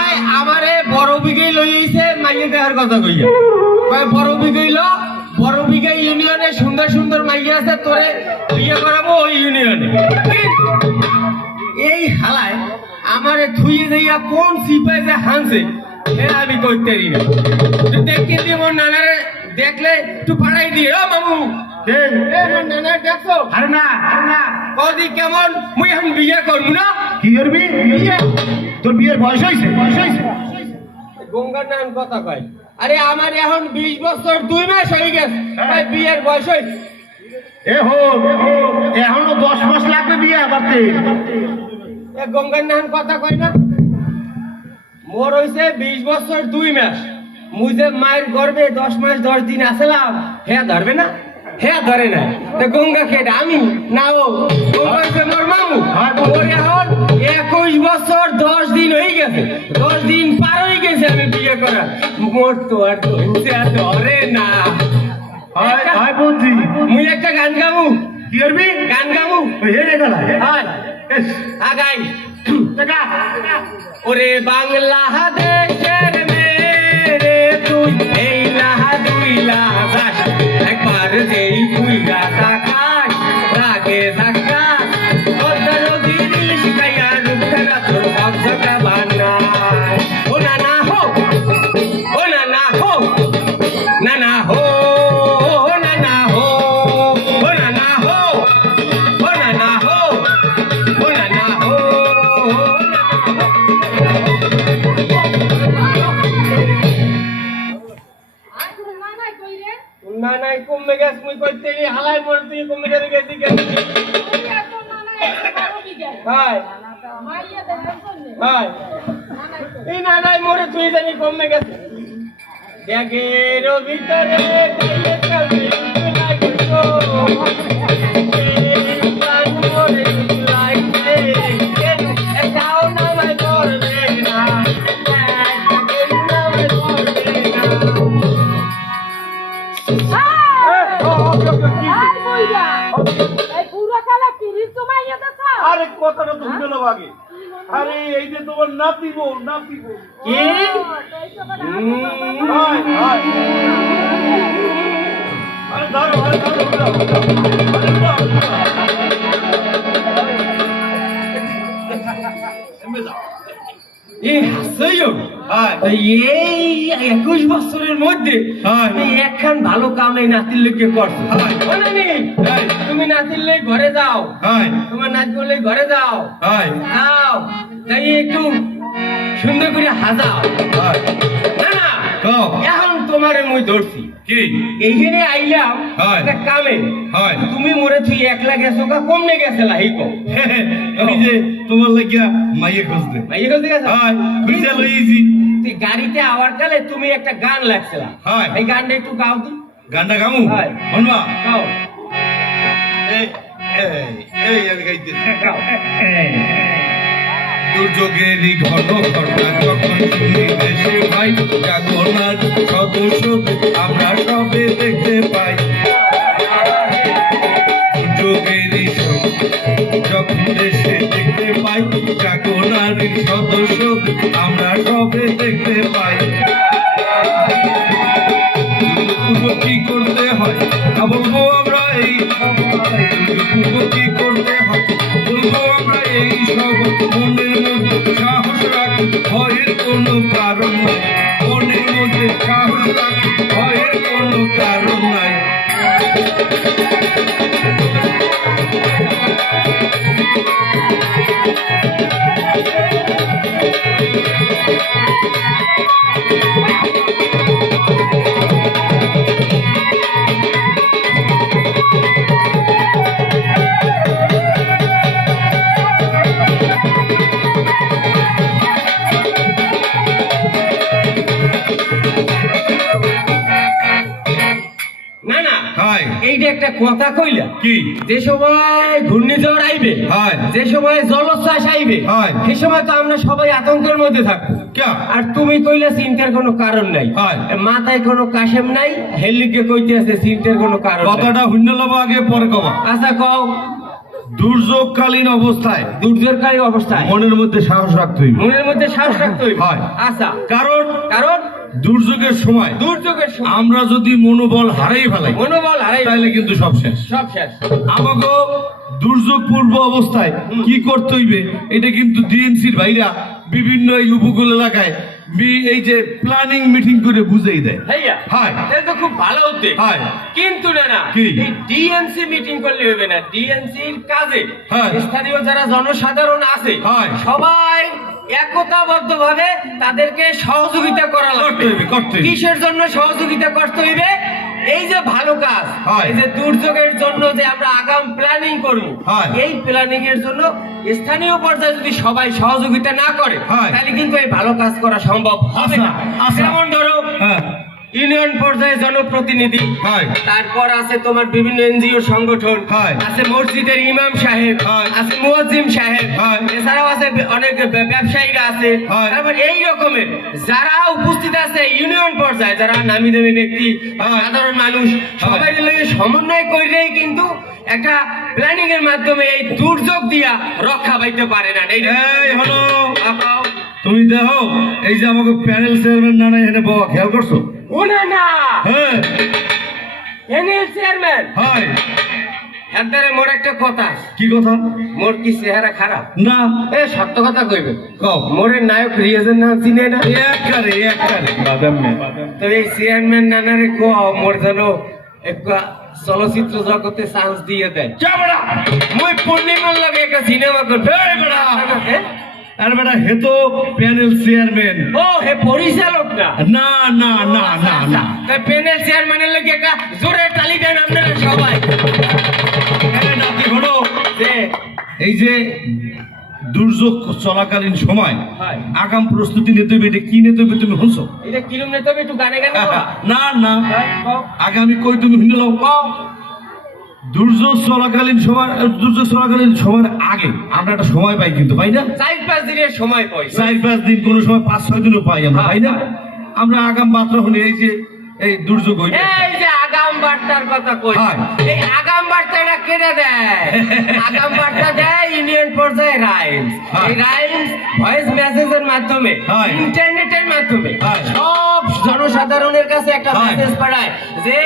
হালায় আমারে বড় বিঘেই লইছে মাইয়ে দেওয়ার কথা কইয়া। কয় বড় বিঘেই ল বড় বিঘা ইউনিয়নে সুন্দর সুন্দর মাইয়া আছে তোরে বিয়ে করাবো ওই ইউনিয়নে। এই হালায় আমারে থুইয়ে দিয়া কোন সিপাই যে হানছে আমি কইতে পারি না। দেখতে দিয়ে মোর নানারে দেখলে একটু পাঠাই দিয়ে ও মামু দেখছ? না কদি কেমন মুই এখন বিয়ে করব না? কি করবি? তোর বিয়ের বয়স হয়েছে? বয়স হয়েছে গঙ্গার নাম কথা কয়। আরে আমার এখন বিশ বছর দুই মাস হয়ে গেছে। তাই বিয়ের বয়স হয়েছে। এ হো এখনও দশ মাস লাগবে বিয়ে এ গঙ্গার নাম কথা কয় না? মোর হইছে বিশ বছর দুই মাস। যে মায়ের গর্বে দশ মাস দশ দিন আসলাম হে ধরবে না? হে ধরে না? তো গঙ্গা খেটে আমি? না ও গঙ্গা মোর মামু হ্যাঁ, মোর এখন একুশ বছর দশ দিন হয়ে গেছে। দশ দিন পার হয়ে গেছে আমি বিয়ে করা মোর তো আর ধরছে আর ধরে না। হয় মুই একটা গান গাবো। কি করবি? গান গাবো। হে রে গেলা হয়। আগাই। ওরে বাংলাদেশের মেরে ভাই এই না নাই মরে তুই জানি কমে গেছে। ব্যাগের ভিতরে কাইলে তোমার কি? আরে ধরো আরে ধরো। এই হাসইও হয়। এই একুশ বছরের মধ্যে হয়। একখান ভালো কাম এই নাতির লোককে করছ। হয়। হয়। তুমি নাতির লোক ঘরে যাও। হয়। তোমার বলে ঘরে যাও। হয়। যাও। তাই একটু সুন্দর করে হাজাও হয় না না এখন তোমারে মুই ধরছি কি এইখানে আইলাম হয়। একটা কামে হয় তুমি মরে তুই একলা গেছো কা কমনে গেছিলা এই কো আমি যে তোমার লাগিয়া মাইয়ে খুঁজতে ভাই এখান থেকে হয় খুঁজে লইছি তুই গাড়িতে আওয়ার কালে তুমি একটা গান লাগছিলা হয়। এই গানটা একটু গাও তুই গান্ডা গামু হয়। শুনবা গাও এই এই আমি গাইতে গাও দুর্যোগেরই ঘন ঘটনা যখন শুনি দেশে ভাই সদস্য আমরা সবে দেখতে পাই। দুর্যোগেরই যখন দেশে দেখতে পাই এইটা একটা কথা কইলা। কি? যে সময় ঘূর্ণিঝড় আইবে হয়। যে সময় জলোচ্ছ্বাস আইবে হয়। সে সময় তো আমরা সবাই আতঙ্কের মধ্যে থাকব। আর তুমি কইলে চিন্তার কোনো কারণ নাই। হয়। মাথায় কোনো কাশেম নাই হেলিকে কইতে আছে চিন্তার কোনো কারণ কথাটা শূন্য লব আগে পরে কবা। আচ্ছা কও। দুর্যোগকালীন অবস্থায়। দুর্যোগকারী অবস্থায়। মনের মধ্যে সাহস রাখতে হইবে। মনের মধ্যে শ্বাস রাখতে হইবে। হয়। আচ্ছা। কারণ? কারণ? দুর্যোগের সময়। দুর্যোগের সময়। আমরা যদি মনোবল হারাই ফেলাই মনোবল হারাই তাহলে কিন্তু সব শেষ। সব শেষ। আমাকে দুর্যোগ পূর্ব অবস্থায় কি করতে হইবে এটা কিন্তু ডিএমসির ভাইরা বিভিন্ন এই উপকূল এলাকায় এই যে প্ল্যানিং মিটিং করে বুঝেই দেয় হয়। তো খুব ভালো উদ্যোগ হয়। কিন্তু না না ডিএমসি মিটিং করলে হবে না ডিএমসির কাজে হ্যাঁ। স্থানীয় যারা জনসাধারণ আছে হয়। সবাই একতাবদ্ধ ভাবে তাদেরকে সহযোগিতা করা লাগবে। কিসের জন্য সহযোগিতা করতে হইবে এই যে ভালো কাজ। এই যে দুর্যোগের জন্য যে আমরা আগাম প্ল্যানিং করব। এই প্ল্যানিং এর জন্য স্থানীয় পর্যায়ে যদি সবাই সহযোগিতা না করে। তাহলে কিন্তু এই ভালো কাজ করা সম্ভব হবে আচ্ছা, না আচ্ছা। যেমন ধরো হ্যাঁ ইউনিয়ন পর্যায়ে জনপ্রতিনিধি হয়। তারপর আছে তোমার বিভিন্ন এনজিও সংগঠন হয়। আছে মসজিদের ইমাম সাহেব হয়। আছে মুয়াজ্জিম সাহেব হয়। এছাড়াও আছে অনেক ব্যবসায়ীরা আছে। তারপর এই রকমের যারা উপস্থিত আছে ইউনিয়ন পর্যায়ে যারা নামি দামি ব্যক্তি সাধারণ মানুষ সবাই লগে সমন্বয় করেই কিন্তু একটা প্ল্যানিং এর মাধ্যমে এই দুর্যোগ দিয়া রক্ষা পাইতে পারে না এই হলো। তুমি দেখো এই যে আমাকে প্যানেল চেয়ারম্যান নানা এখানে বাবা খেয়াল করছ না হ্যাঁ। চেয়ারম্যান। হয়। মোর একটা কথা কি কথা? মোর কি চেহারা খারাপ? না। এ সত্য কথা কইবে। কও। মোরের নায়ক রিয়াজের নাম চিনে না? একবারে একবারে তো এই চেয়ারম্যান নানারে কো মোর যেন একটা চলচ্চিত্র জগতে চান্স দিয়ে দেয়। যা বেটা মই পূর্ণিমার লগে একটা সিনেমা করতে আরে বেটা হে তো প্যানেল চেয়ারম্যান ও হে পরিচালক না না না না না না। তাই প্যানেল চেয়ারম্যানের লগে একটা জোরে তালি দেন আপনারা সবাই। হলো? এই যে দুর্যোগ চলাকালীন সময় আগাম প্রস্তুতি নিতে হবে এটা কি নিতে হবে তুমি শুনছো? এটা কিরম নেই তবে একটু গানে গানে না না। হ্যাঁ, আগামী কই তুমি শুনে লও। দুর্যোগ চলাকালীন সময় দুর্যোগ চলাকালীন সময়ের আগে আমরা একটা সময় পাই কিন্তু পাই না? চার পাঁচ দিনের সময় পাই। চার পাঁচ দিন কোনো সময় পাঁচ ছয় দিনও পাই আমরা পাই না? আমরা আগাম মাত্রা হলে এই যে এই দুর্যোগ হইবে এই যে আগাম বার্তার কথা কই? হয়। এই আগাম বার্তাটা কেটে দেয়? আগাম বার্তা দেয় ইউনিয়ন পর্যায়ে রাইমস। হয়। এই রাইমস ভয়েস মেসেজের মাধ্যমে ইন্টারনেটের মাধ্যমে সব জনসাধারণের কাছে একটা হয়। মেসেজ পাঠায় যে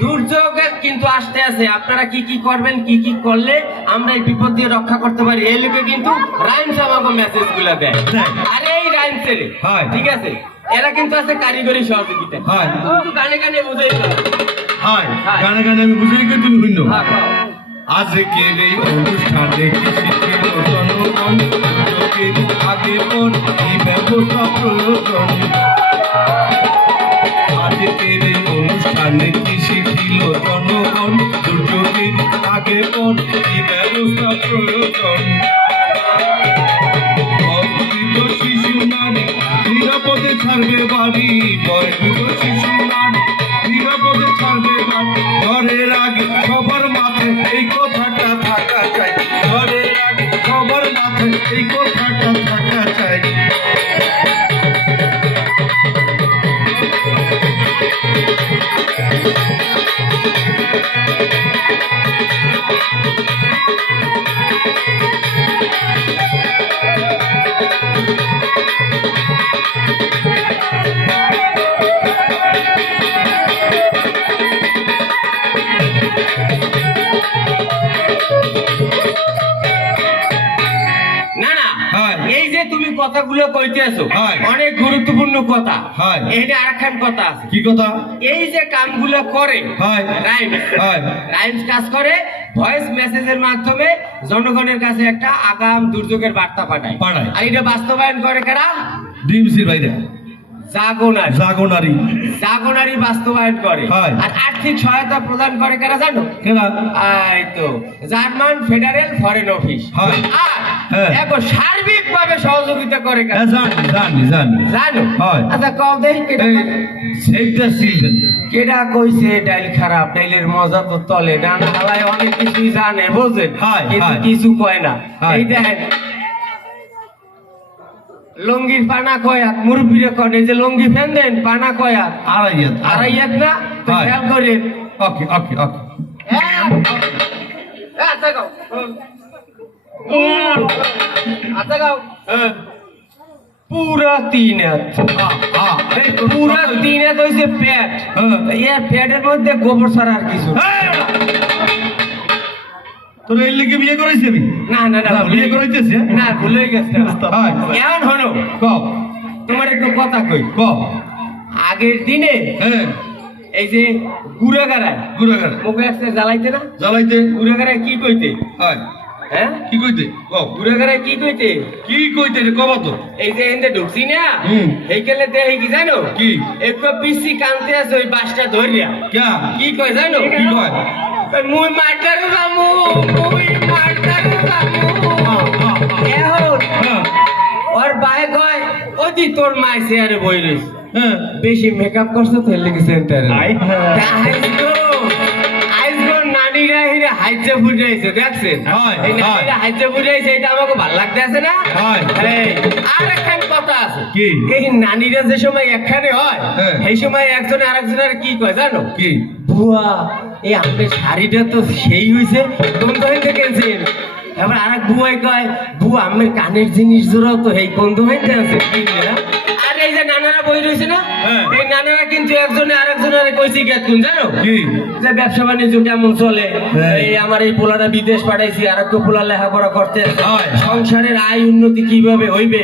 দুর্যোগ কিন্তু আসতে আছে। আপনারা কি কি করবেন কি কি করলে আমরা এই বিপদ দিয়ে রক্ষা করতে পারি? এই লোকে কিন্তু রাইমস আমাকে মেসেজগুলা দেয়। আর এই রাইমসের ঠিক আছে? এরা কিন্তু আছে কারিগরি সহযোগিতা। হয়। গানে গানে বুঝাই হয়। হয়। গানে গানে আমি বুঝে কি তুমি শুনো হ্যাঁ, কও। আজকের এই অনুষ্ঠানে আগে এই ব্যবস্থা প্রয়োজন। আজকের এই অনুষ্ঠানে কৃষি ছিল জনগণ? দুর্যোগের আগে পর এই ব্যবস্থা প্রয়োজন? ছাড়বে বাড়ি। বয়স্ক শিশু নারী, নিরাপদে ছাড়বে বাড়ি। ঘরের আগে সবার মাথায় এই কথাটা থাকা চাই ঘরের আগে সবার মাথায় এই কথাটা থাকা কথাগুলো কইতে আছো? অনেক গুরুত্বপূর্ণ কথা। এখানে আরেকখান কথা আছে। কি কথা? এই যে কামগুলো করে রাইমস। রাইমস কাজ করে ভয়েস মেসেজের মাধ্যমে জনগণের কাছে একটা আগাম দুর্যোগের বার্তা পাঠায়। পাঠায়। আর এটা বাস্তবায়ন করে কারা? ডিএমসির বাইরে জাগোনারি জাগনারি জাগোনারি বাস্তবায়ন করে। আর আর্থিক সহায়তা প্রদান করে কারা জানো? কেনা এই তো জার্মান ফেডারেল ফরেন অফিস। হয়। আর হ্যাঁ। এখন সার্বিক ভাবে সহযোগিতা করে হ্যাঁ জানি জানি জানি। জানো? আচ্ছা দেখি কেটা এই সেইটা কেডা কইছে ডাইল খারাপ ডাইলের মজা তো তলে ডান হালায় অনেক কিছুই জানে বোঝেন কিন্তু কিছু কয় না। হয়। এই দেখেন লঙ্গির পানা কয়াত মুরব্বীরে কন যে লঙ্গি ফেন দেন পানা কয়াত আড়াইয়াত আড়াইয়াত না? তো হয়। খেয়াল করেন। ওকে ওকে ওকে। আচ্ছা আচ্ছা পুরা তিন হাত হ্যাঁ এই তো পুরা তিন হাত হইছে পেট হ্যাঁ। এর পেটের মধ্যে গোবর ছাড়া আর কিছু না। তোর এই লিগে বিয়ে করাইছি আমি? না না না না, ভুলে বিয়ে করাইতেছে? না ভুলে গেছে। হয় এখন হলো? ক? তোমার একটু কথা কই। ক? আগের দিনে হ্যাঁ। এই যে গুড়াগাড়ায় গুড়াগাড় মুখে আসতে জ্বালাইতে না? জ্বালাইতে। গুড়াগাড়ায় কি কইতে? হয়। হ্যাঁ? কি কইতে? ক গুড়াগাড়ায় কি কইতে? কি কইতে রে কবা তো। এই যে এনতে ঢুকছি না। এইখানে দেখি কি জানো? কি? একটু পিসি কানতে আছে ওই বাসটা ধরিয়া। কি? কয় জানো? কি কয়? মুই মারটারু রামু মুই মারটারু রামু এখন হ্যাঁ। ওর বাহে কয় ওদি তোর মায় চেয়ারে বই হ্যাঁ। বেশি মেকআপ করছ তো লেগে সেন্টারে ফুটাইছে দেখছেন? এই ফুটাইছে এটা আমাকে ভালো লাগতে আছে না? আর একখান কথা আছে। কি? এই নানিরা যে সময় একখানে হয় হ্যাঁ। সেই সময় একজন আরেকজনের কি কয় জানো? কি? বুয়া এই আপনার শাড়িটা তো সেই কোন কেনছেন এবার আরেক বুয়াই কয় বুয়া আমার কানের জিনিস জোড়াও তো এই কোন দোকান আছে আর এই যে নানারা বই রয়েছে না। এই নানারা কিন্তু একজনে আরেকজনের কইছে কি কোন জানো? কি? যে ব্যবসা বাণিজ্য কেমন চলে। হ্যাঁ। এই আমার এই পোলাটা বিদেশ পাঠাইছি আর একটু পোলা লেখাপড়া করতে। সংসারের আয় উন্নতি কীভাবে হইবে?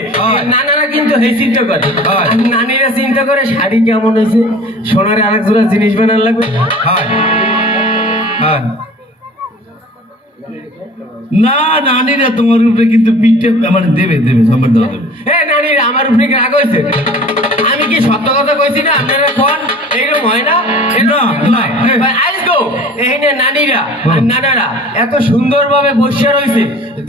নানারা কিন্তু এই চিন্তা করে। হয়। নানিরা চিন্তা করে শাড়ি কেমন হয়েছে সোনার আরেক জোড়া জিনিস বানার লাগবে। হয়। হয়। না নানি না তোমার উপরে কিন্তু পিঠে আমার দেবে দেবে দেওয়া দেবে। এ নানিরা আমার উপরে রাগ হয়েছে? আমি কি সত্য কথা কইছি না? আপনারা কোন? এইরকম হয় না। আইস গো নানিরা। নানারা এত সুন্দরভাবে বসে রয়েছে।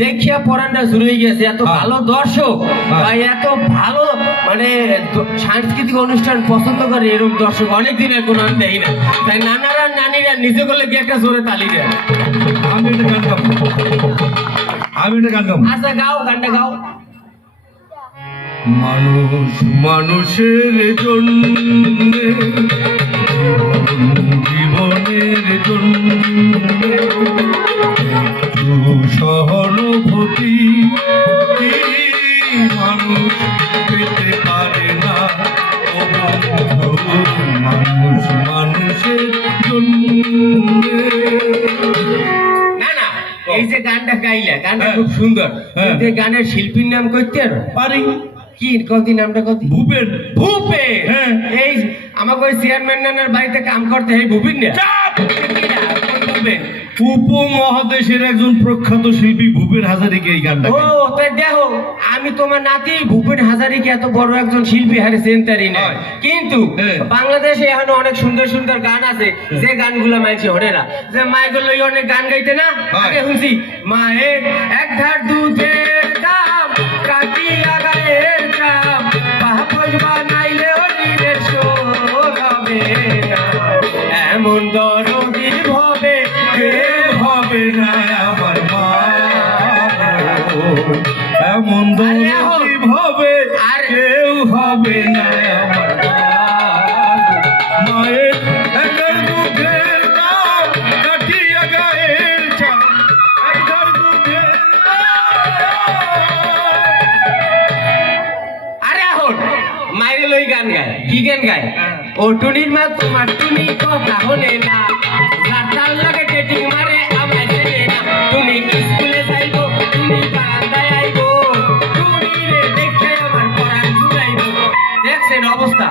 দেখিয়া পরানটা জুড়ে গেছে এত হ্যাঁ। ভালো দর্শক হ্যাঁ। এত ভালো মানে সাংস্কৃতিক অনুষ্ঠান পছন্দ করে এরকম দর্শক। অনেক দিনের কোনো আমি দেখি না। তাই নানারা নানিরা নিজে করলে কি একটা জোরে তালি দেয়? আমি এটা আমি গান গাবো আচ্ছা গাও গানটা গাও। মানুষ মানুষের জন্য জীবনের জন্য সহানুভূতি মানুষ পেতে পারে না। মানুষ মানুষের জন্য। যে গানটা গাইলা গানটা হ্যাঁ। খুব সুন্দর। যে গানের শিল্পীর নাম করতে পারি? কি কত নামটা কত ভূপেন। ভূপে? হ্যাঁ। এই আমাকে ওই চেয়ারম্যান নানার বাড়িতে কাম করতে এই ভূপেন না ভূপেন? উপমহাদেশের একজন প্রখ্যাত শিল্পী ভূপেন হাজারিকে এই গানটা ও তাই দেখো আমি তোমার নাতি ভূপেন হাজারিকে এত বড় একজন শিল্পী হারে সেন্টারি না কিন্তু হ্যাঁ। বাংলাদেশে এখন অনেক সুন্দর সুন্দর গান আছে যে গানগুলো মাইছে হরে না যে মাইগুলো অনেক গান গাইতে না হয়। আগে শুনছি মায়ের এক ধার দুধের দাম কাটিয়া ও টুনির মা তোমার টুনি কথা হনে না। তুমি অবস্থা?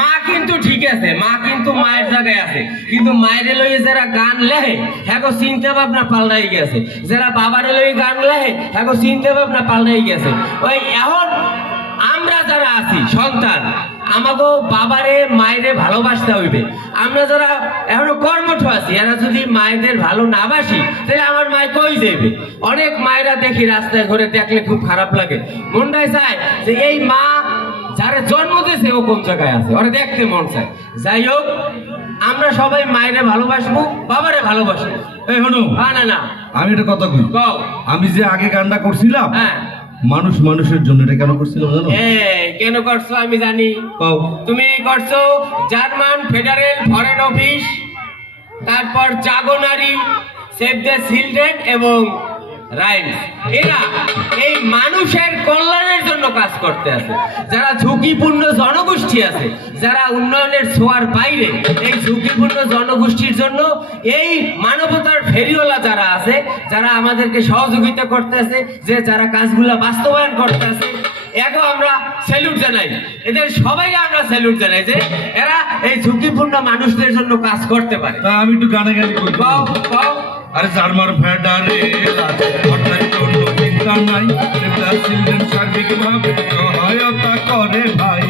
মা কিন্তু ঠিক আছে, মা কিন্তু মায়ের জায়গায় আছে। কিন্তু মায়ের লইয়ে যারা গান লেহে হ্যাঁ চিন্তা ভাবনা পাল্টাই গেছে। যারা বাবার লইয়ে গান লেহে হ্যাঁ চিন্তা ভাবনা পাল্টাই গেছে। ওই এখন আমরা যারা আছি, সন্তান আমাকে বাবারে মায়েরে ভালোবাসতে হইবে। আমরা যারা এখনও কর্মঠ আছি এরা যদি মায়েদের ভালো না বাসি তাহলে আমার মায় কই যাবে অনেক মায়েরা দেখি রাস্তায় ঘুরে দেখলে খুব খারাপ লাগে। মনটাই চায় যে এই মা যারা জন্ম দিয়েছে ও কোন জায়গায় আছে? ওরা দেখতে মন চায়। যাই হোক আমরা সবাই মায়েরে ভালোবাসবো বাবারে ভালোবাসবো। এই হনু। না না না। আমি একটা কথা কই। কও। আমি যে আগে গানটা করছিলাম হ্যাঁ। মানুষ মানুষের জন্য এটা কেন করছিলাম জানো? কেন করছ আমি জানি। তুমি করছ জার্মান ফেডারেল ফরেন অফিস তারপর জাগোনারি সেভ দ্য চিলড্রেন এবং রাইটস এরা এই মানুষের কল্যাণের জন্য কাজ করতে আছে। যারা ঝুঁকিপূর্ণ জনগোষ্ঠী আছে যারা উন্নয়নের ছোঁয়ার বাইরে এই ঝুঁকিপূর্ণ জনগোষ্ঠীর জন্য এই মানবতার ফেরিওয়ালা যারা আছে যারা আমাদেরকে সহযোগিতা করতেছে যে যারা কাজগুলা বাস্তবায়ন করতে আছে এখন আমরা স্যালুট জানাই। এদের সবাইকে আমরা স্যালুট জানাই যে এরা এই ঝুঁকিপূর্ণ মানুষদের জন্য কাজ করতে পারে। তা আমি একটু গানে গানে কই কও, কও। আরে জার্মার ফেডারে অর্থাৎ কোনো চিন্তা নাই। সেটা সার্বিকভাবে সহায়তা করে ভাই।